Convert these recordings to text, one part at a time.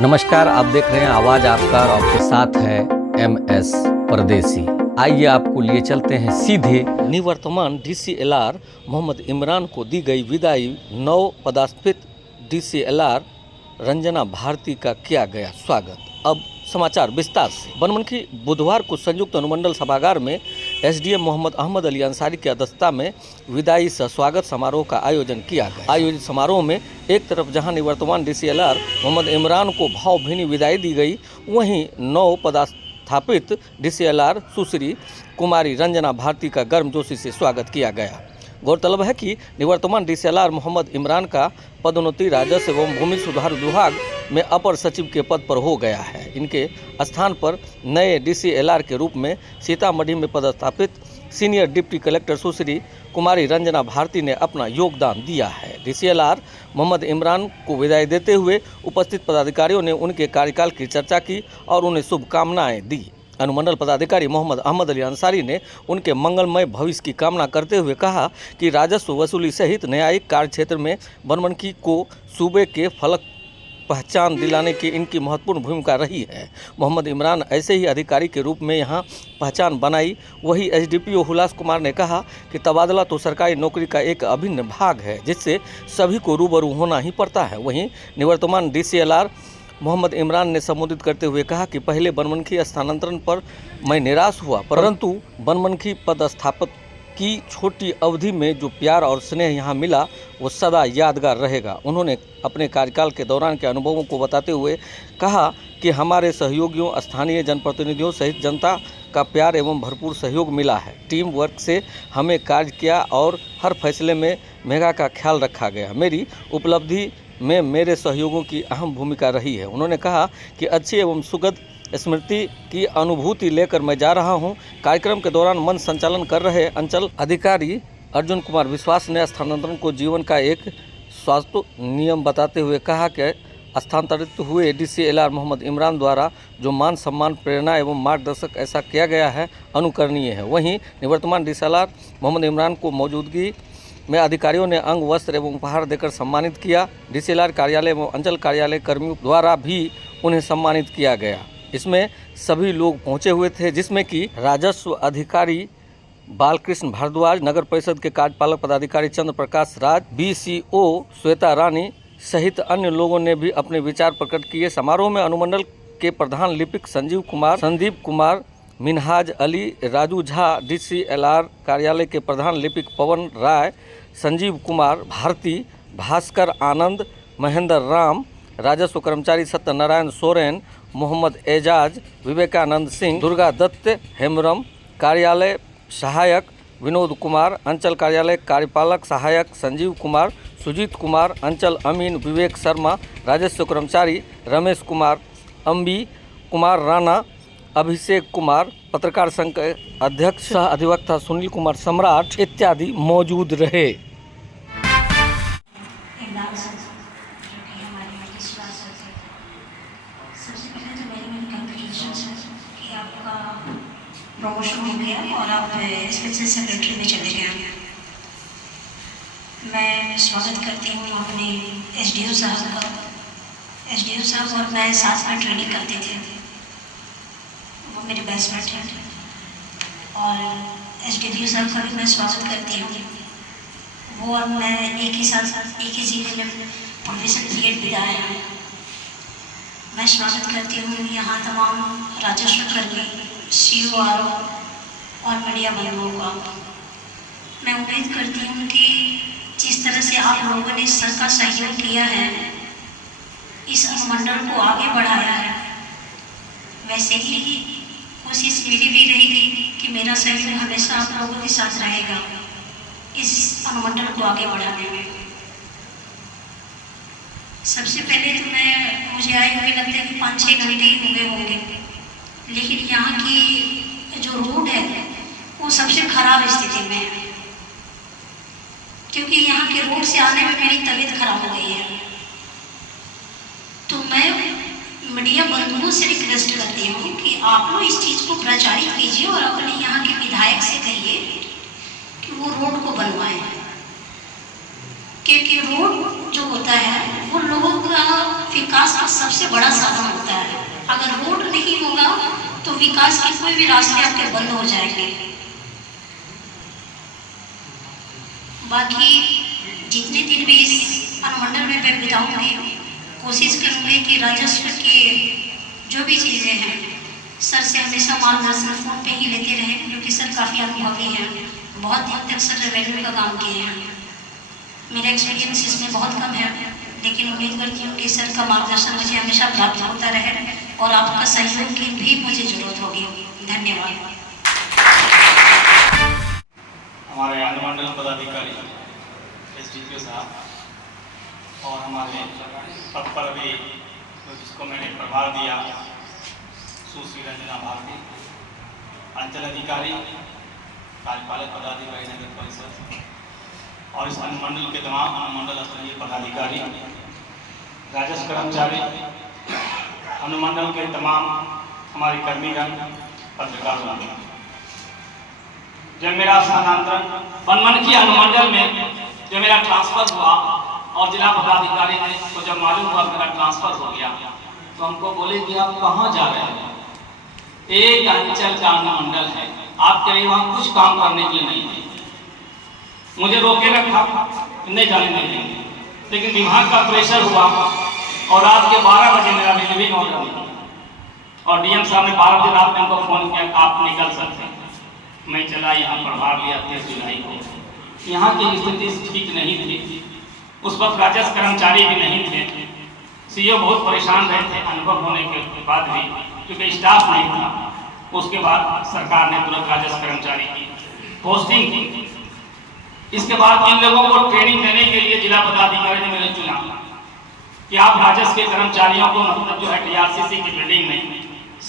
नमस्कार, आप देख रहे हैं आवाज आपका और आपके साथ है MS परदेसी। आइए आपको लिए चलते हैं सीधे निवर्तमान DCLR मोहम्मद इमरान को दी गई विदाई। नव पदस्थापित DCLR रंजना भारती का किया गया स्वागत। अब समाचार विस्तार से। बनमनखी बुधवार को संयुक्त अनुमंडल सभागार में SDM मोहम्मद अहमद अली अंसारी की अध्यक्षता में विदाई सह स्वागत समारोह का आयोजन किया गया। आयोजित समारोह में एक तरफ जहां निवर्तमान DCLR मोहम्मद इमरान को भावभीनी विदाई दी गई, वहीं नव पदस्थापित DCLR सुश्री कुमारी रंजना भारती का गर्मजोशी से स्वागत किया गया। गौरतलब है कि निवर्तमान DCLR मोहम्मद इमरान का पदोन्नति राजस्व एवं भूमि सुधार विभाग में अपर सचिव के पद पर हो गया है। इनके स्थान पर नए DCLR के रूप में सीतामढ़ी में पदस्थापित सीनियर डिप्टी कलेक्टर सुश्री कुमारी रंजना भारती ने अपना योगदान दिया है। DCLR मोहम्मद इमरान को विदाई देते हुए उपस्थित पदाधिकारियों ने उनके कार्यकाल की चर्चा की और उन्हें शुभकामनाएं दी। अनुमंडल पदाधिकारी मोहम्मद अहमद अली अंसारी ने उनके मंगलमय भविष्य की कामना करते हुए कहा कि राजस्व वसूली सहित न्यायिक कार्य क्षेत्र में बनमनखी को सूबे के फलक पहचान दिलाने की इनकी महत्वपूर्ण भूमिका रही है। मोहम्मद इमरान ऐसे ही अधिकारी के रूप में यहां पहचान बनाई। वही SDPO हुलास कुमार ने कहा कि तबादला तो सरकारी नौकरी का एक अभिन्न भाग है, जिससे सभी को रूबरू होना ही पड़ता है। वहीं निवर्तमान DCLR मोहम्मद इमरान ने संबोधित करते हुए कहा कि पहले बनमनखी स्थानांतरण पर मैं निराश हुआ, परंतु बनमनखी पदस्थापक की छोटी अवधि में जो प्यार और स्नेह यहाँ मिला वो सदा यादगार रहेगा। उन्होंने अपने कार्यकाल के दौरान के अनुभवों को बताते हुए कहा कि हमारे सहयोगियों, स्थानीय जनप्रतिनिधियों सहित जनता का प्यार एवं भरपूर सहयोग मिला है। टीम वर्क से हमें कार्य किया और हर फैसले में मेघा का ख्याल रखा गया। मेरी उपलब्धि में मेरे सहयोगों की अहम भूमिका रही है। उन्होंने कहा कि अच्छी एवं सुखद स्मृति की अनुभूति लेकर मैं जा रहा हूं। कार्यक्रम के दौरान मंच संचालन कर रहे अंचल अधिकारी अर्जुन कुमार विश्वास ने स्थानांतरण को जीवन का एक स्वास्थ्य नियम बताते हुए कहा कि स्थानांतरित हुए DCLR मोहम्मद इमरान द्वारा जो मान सम्मान, प्रेरणा एवं मार्गदर्शक ऐसा किया गया है, अनुकरणीय है। वहीं निवर्तमान DCLR मोहम्मद इमरान को मौजूदगी में अधिकारियों ने अंग, वस्त्र एवं उपहार देकर सम्मानित किया। DCLR कार्यालय एवं अंचल कार्यालय कर्मियों द्वारा भी उन्हें सम्मानित किया गया। इसमें सभी लोग पहुंचे हुए थे, जिसमें कि राजस्व अधिकारी बालकृष्ण भारद्वाज, नगर परिषद के कार्यपालक पदाधिकारी चंद्र प्रकाश राज, BCO श्वेता रानी सहित अन्य लोगों ने भी अपने विचार प्रकट किए। समारोह में अनुमंडल के प्रधान लिपिक संदीप कुमार, मिनहाज अली, राजू झा, DCLR कार्यालय के प्रधान लिपिक पवन राय, संजीव कुमार भारती, भास्कर आनंद, महेंद्र राम, राजस्व कर्मचारी सत्यनारायण सोरेन, मोहम्मद एजाज, विवेकानंद सिंह, दुर्गा दत्त, हेमरम कार्यालय सहायक विनोद कुमार, अंचल कार्यालय कार्यपालक सहायक संजीव कुमार, सुजीत कुमार, अंचल अमीन विवेक शर्मा, राजस्व कर्मचारी रमेश कुमार, अम्बी कुमार राणा, अभिषेक कुमार, पत्रकार संघ के अध्यक्ष सह अधिवक्ता सुनील कुमार सम्राट इत्यादि मौजूद रहे। प्रमोशन हो गया और आप स्पेशल सेक्रेटरी में चले गए। मैं स्वागत करती हूँ अपने SDO साहब का। SDO साहब और मैं साथ में ट्रेनिंग करते थे, वो मेरे बेस्ट फ्रेंड हैं। और SDO साहब का भी मैं स्वागत करती हूँ। वो और मैं एक ही जिले में प्रोफेसर पीरियड बिताए हैं। मैं स्वागत करती हूँ यहाँ तमाम राजस्व कर्मी, CORO और मीडिया बंधुओं का। मैं उम्मीद करती हूँ कि जिस तरह से आप लोगों ने सर का सहयोग किया है, इस अनुमंडल को आगे बढ़ाया है, वैसे ही कोशिश मेरी भी रहेगी कि मेरा सहयोग हमेशा आप लोगों के साथ रहेगा इस अनुमंडल को आगे बढ़ाने में। सबसे पहले तो मुझे आए हुए लगता है कि 5-6 घंटे ही हुए होंगे, लेकिन यहाँ की जो रोड है वो सबसे खराब स्थिति में है, क्योंकि यहाँ के रोड से आने में मेरी तबीयत खराब हो गई है। तो मैं मीडिया बंधुओं से रिक्वेस्ट करती हूँ कि आप लोग इस चीज़ को प्रचारित कीजिए और अपने यहाँ के विधायक से कहिए कि वो रोड को बनवाएं, क्योंकि रोड जो होता है वो लोगों का विकास का विकास सबसे बड़ा साधन होता है। अगर रोड नहीं होगा तो विकास के कोई भी रास्ते आपके बंद हो जाएंगे। बाकी जितने दिन भी इस अनुमंडल में मैं बिताऊंगी, कोशिश करूंगी कि राजस्व की जो भी चीज़ें हैं सर से हमेशा मार्गदर्शन फोन पे ही लेते रहे, क्योंकि सर काफ़ी अनुभवी हैं, बहुत दिन तक सर रेवेन्यू का काम किए हैं। मेरा एक्सपीरियंस इसमें बहुत कम है, लेकिन उम्मीद करती हूँ कि सर का मार्गदर्शन मुझे हमेशा प्राप्त होता रहे और आपका सहयोग की भी मुझे जरूरत होगी। धन्यवाद। हमारे अनुमंडल पदाधिकारी SDPO साहब और हमारे पद पर भी जिसको मैंने प्रभार दिया सुश्री रंजना भारती, अंचल अधिकारी, कार्यपालक पदाधिकारी नगर परिषद और इस अनुमंडल के तमाम अनुमंडल स्तरीय पदाधिकारी, राजस्व कर्मचारी, अनुमंडल के तमाम हमारे कर्मीगण, पत्रकार। जब मेरा स्थानांतरण बनमनखी अनुमंडल में जब मेरा ट्रांसफर हुआ और जिला पदाधिकारी ने को जब मालूम हुआ मेरा ट्रांसफर हो गया तो हमको बोले कि आप कहाँ जा रहे हैं? एक अंचल का अनुमंडल है, आपके लिए वहाँ कुछ काम करने के लिए नहीं है। मुझे रोके रखा, नहीं जाने देंगे, लेकिन विभाग का प्रेशर हुआ और रात के 12 बजे मेरा रिलीविंग ऑर्डर मिला और DM साहब ने 12 बजे रात में हमको फोन किया, आप निकल सकते हैं। मैं चला यहाँ प्रभार लिया 23 जुलाई को। यहाँ की स्थिति ठीक नहीं थी, उस वक्त राजस्व कर्मचारी भी नहीं थे, CEO बहुत परेशान रहे थे अनुभव होने के बाद भी, क्योंकि स्टाफ नहीं था। उसके बाद सरकार ने तुरंत राजस्व कर्मचारी की पोस्टिंग की। इसके बाद इन लोगों को ट्रेनिंग देने के लिए जिला पदाधिकारी ने मुझे चुना कि आप राजस्व के कर्मचारियों को मतलब जो है DRCC की बिल्डिंग में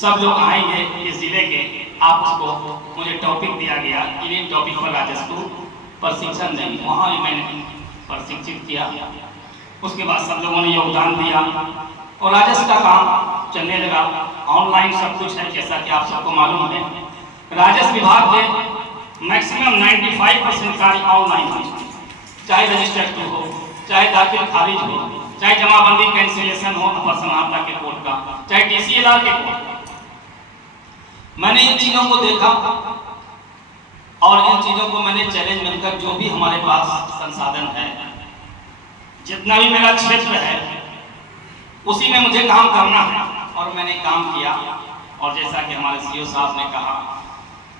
सब लोग आएंगे इस जिले के, आप उसको मुझे टॉपिक दिया गया, इन टॉपिक पर राजस्व को प्रशिक्षण देंगे। वहाँ भी मैंने प्रशिक्षित किया। उसके बाद सब लोगों ने योगदान दिया और राजस्व का काम चलने लगा। ऑनलाइन सब कुछ है, जैसा कि आप सबको मालूम है। राजस्व विभाग के मैक्सिमम 95% कार्य ऑनलाइन है, चाहे रजिस्टर्ड हो, चाहे दाखिल खारिज हो, चाहे जमाबंदी कैंसिलेशन हो अपर समाहर्ता के कोर्ट का, चाहे DCLR के कोर्ट का। मैंने इन चीज़ों को देखा और इन चीज़ों को मैंने चैलेंज बनकर जो भी हमारे पास संसाधन है, जितना भी मेरा क्षेत्र है, उसी में मुझे काम करना है और मैंने काम किया। और जैसा कि हमारे CEO साहब ने कहा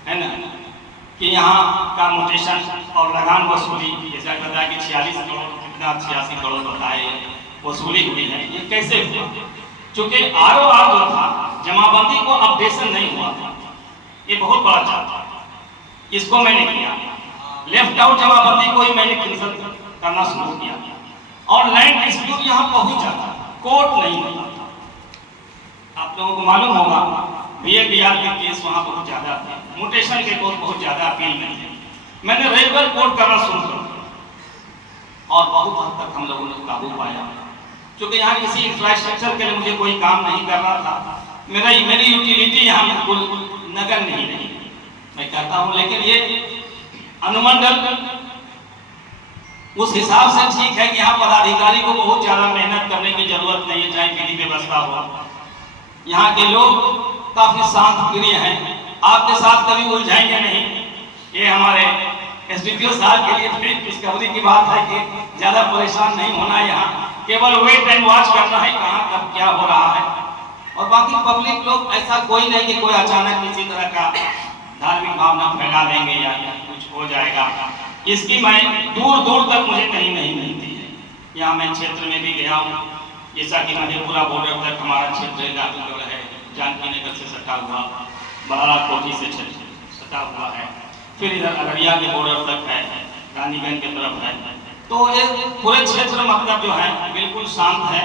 है ना कि यहाँ का मोटेशन और लगान वसूली, जैसा बताया कि 46 करोड़ कितना 86 करोड़ बताए वसूली हुई है। ये कैसे हुआ? चूँकि ROR जो था, जमाबंदी को अपडेशन नहीं हुआ था, ये बहुत बड़ा चार्ज था, इसको मैंने किया। लेफ्ट आउट जमाबंदी को ही मैंने कैंसिल करना शुरू किया और लैंड डिस्प्यूट यहाँ पहुँच जाता, कोर्ट नहीं होता। आप लोगों को मालूम होगा BLDR के केस वहाँ बहुत ज़्यादा थे, म्यूटेशन के कोर्ट बहुत ज़्यादा अपील नहीं थे। मैंने रेगुलर कोर्ट करना शुरू किया और बहुत हद तक हम लोगों ने काबू पाया। क्योंकि यहाँ किसी इंफ्रास्ट्रक्चर के लिए मुझे कोई काम नहीं करना था, मेरी यूटिलिटी यहाँ बिल्कुल नगर नहीं रही, मैं कहता हूँ। लेकिन ये अनुमंडल उस हिसाब से ठीक है कि यहाँ पदाधिकारी को बहुत ज़्यादा मेहनत करने की जरूरत नहीं है, चाहे विधि व्यवस्था हो। यहाँ के लोग काफ़ी शांत प्रिय हैं, आपके साथ कभी उलझाएंगे नहीं। ये हमारे SDPO साहब के लिए फिर डिस्कवरी की बात है कि ज़्यादा परेशान नहीं होना, यहाँ केवल वेट एंड वॉच करना है कहाँ कब क्या हो रहा है। और बाकी पब्लिक लोग ऐसा कोई नहीं कि कोई अचानक किसी तरह का धार्मिक भावना फैला देंगे या कुछ हो जाएगा, इसकी मैं दूर दूर तक मुझे कहीं नहीं मिलती है। यहाँ मैं क्षेत्र में भी गया हूँ, जैसा कि मधेपुरा बॉर्डर तक हमारा क्षेत्र गाजीपुर है, जानकी नगर से सटा हुआ, बराड़ा कोठी से सटा हुआ है, फिर इधर अररिया के बॉर्डर तक है, रानीगंज की तरफ है। तो ये पूरे क्षेत्र मतलब जो है बिल्कुल शांत है।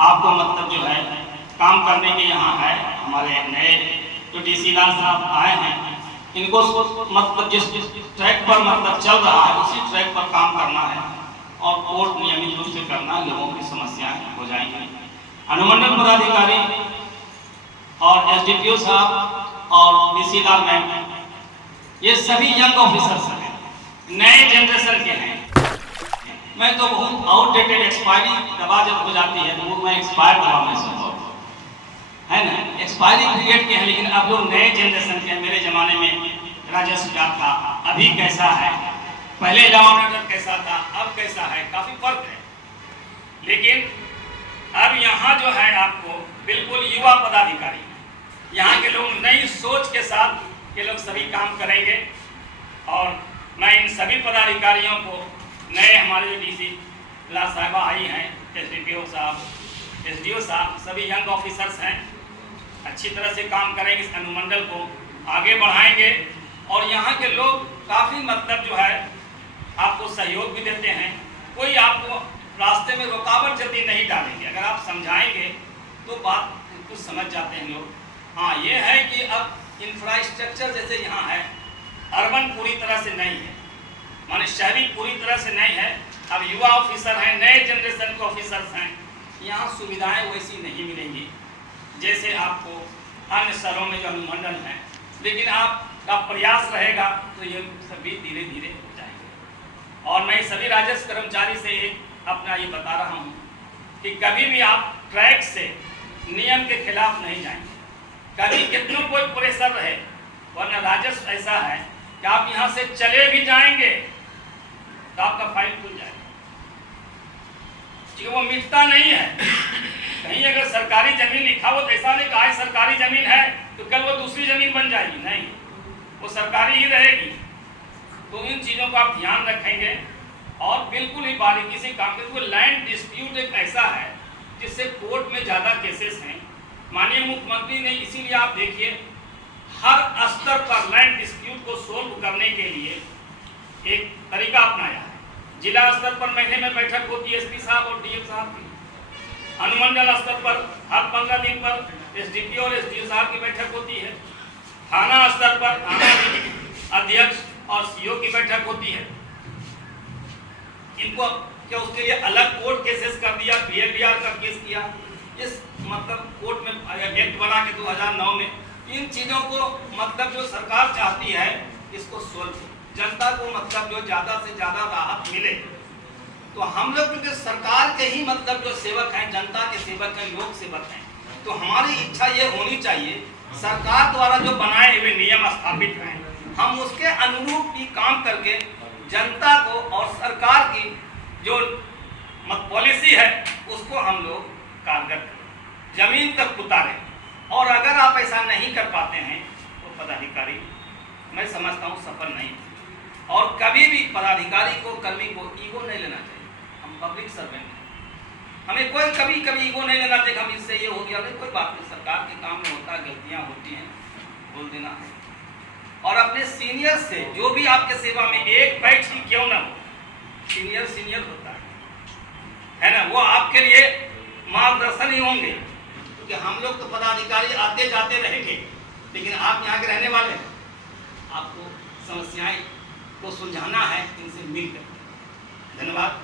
आपको मतलब जो है काम करने के यहाँ है। हमारे नए जो DCLR साहब आए हैं, इनको मतलब जिस ट्रैक पर मतलब चल रहा है उसी ट्रैक पर काम करना है और कोर्ट नियमित रूप से करना, लोगों की समस्याएं हो जाएंगी। अनुमंडल पदाधिकारी और SDPO साहब और DCLR मैम, ये सभी यंग ऑफिसर्स हैं, नए जनरेशन के हैं। मैं तो बहुत आउटडेटेड एक्सपायरी दवा जब हो जाती है तो वो मैं एक्सपायर दवा में समझता हूँ, है ना, एक्सपायरी पीरियड के हैं। लेकिन अब जो नए जनरेशन के, मेरे ज़माने में राजस्व क्या था, अभी कैसा है, पहले इलाहाबाद कैसा था, अब कैसा है, काफ़ी फर्क है। लेकिन अब यहाँ जो है आपको बिल्कुल युवा पदाधिकारी, यहाँ के लोग नई सोच के साथ ये लोग सभी काम करेंगे। और मैं इन सभी पदाधिकारियों को, नए हमारे जो डीसी साहिबा आई हैं, एसडीपीओ साहब, एसडीओ साहब, सभी यंग ऑफिसर्स हैं, अच्छी तरह से काम करेंगे, इस अनुमंडल को आगे बढ़ाएंगे। और यहाँ के लोग काफ़ी मतलब जो है आपको सहयोग भी देते हैं, कोई आपको रास्ते में रुकावट जल्दी नहीं डालेंगे। अगर आप समझाएंगे तो बात कुछ समझ जाते हैं लोग। हाँ, ये है कि अब इंफ्रास्ट्रक्चर जैसे यहाँ है, अर्बन पूरी तरह से नहीं है, माने शहरी पूरी तरह से नहीं है। अब युवा ऑफिसर हैं, नए जनरेशन के ऑफिसर्स हैं, यहाँ सुविधाएं वैसी नहीं मिलेंगी जैसे आपको अन्य शहरों में जो अनुमंडल हैं। लेकिन आपका प्रयास रहेगा तो ये सभी धीरे धीरे हो जाएंगे। और मैं सभी राजस्व कर्मचारी से एक अपना ये बता रहा हूँ कि कभी भी आप ट्रैक से नियम के खिलाफ नहीं जाएंगे, कभी कितनों कोई प्रेशर रहे, वरना राजस्व ऐसा है कि आप यहाँ से चले भी जाएंगे तो आपका फाइल खुल जाएगा, क्योंकि वो मिटता नहीं है। कहीं अगर सरकारी जमीन लिखा हो तो ऐसा नहीं कहा सरकारी जमीन है तो कल वो दूसरी जमीन बन जाएगी, नहीं, वो सरकारी ही रहेगी। तो इन चीज़ों को आप ध्यान रखेंगे और बिल्कुल ही बारीकी से काम करेंगे। लैंड डिस्प्यूट एक ऐसा है जिससे कोर्ट में ज़्यादा केसेस हैं। माननीय मुख्यमंत्री ने इसीलिए आप देखिए हर स्तर पर लैंड डिस्प्यूट को सोल्व करने के लिए एक तरीका अपनाया है। जिला स्तर पर महीने में बैठक होती है एसपी साहब और डीएम साहब की, अनुमंडल स्तर पर हर 15 दिन पर एसडीपीओ और एसडीओ साहब की बैठक होती है, थाना स्तर पर थाना अध्यक्ष और सीओ की बैठक होती है। इनको क्या उसके लिए अलग कोर्ट केसेस कर दिया, बीएलडीआर का केस किया, इस मतलब कोर्ट में एक्ट बना के 2009 में। इन चीज़ों को मतलब जो सरकार चाहती है इसको सोल्व, जनता को मतलब जो ज़्यादा से ज़्यादा राहत मिले। तो हम लोग क्योंकि सरकार के ही मतलब जो सेवक हैं, जनता के सेवक हैं, लोक सेवक हैं, तो हमारी इच्छा ये होनी चाहिए सरकार द्वारा जो बनाए हुए नियम स्थापित हैं हम उसके अनुरूप ही काम करके जनता को और सरकार की जो पॉलिसी है उसको हम लोग कारगर करें, जमीन तक उतारें। और अगर आप ऐसा नहीं कर पाते हैं तो पदाधिकारी मैं समझता हूँ सफल नहीं। और कभी भी पदाधिकारी को, कर्मी को ईगो नहीं लेना चाहिए। हम पब्लिक सर्वेंट हैं, हमें कोई कभी ईगो नहीं लेना चाहिए। हम इससे ये हो गया नहीं, कोई बात नहीं, सरकार के काम में होता है, गलतियाँ होती हैं, बोल देना है। और अपने सीनियर से जो भी आपके सेवा में एक बैच ही क्यों ना हो, सीनियर होता है ना, वो आपके लिए मार्गदर्शन ही होंगे। क्योंकि हम लोग तो पदाधिकारी आते जाते रहेंगे, लेकिन आप यहाँ के रहने वाले हैं, आपको समस्याएं को सुलझाना है इनसे मिलकर। धन्यवाद।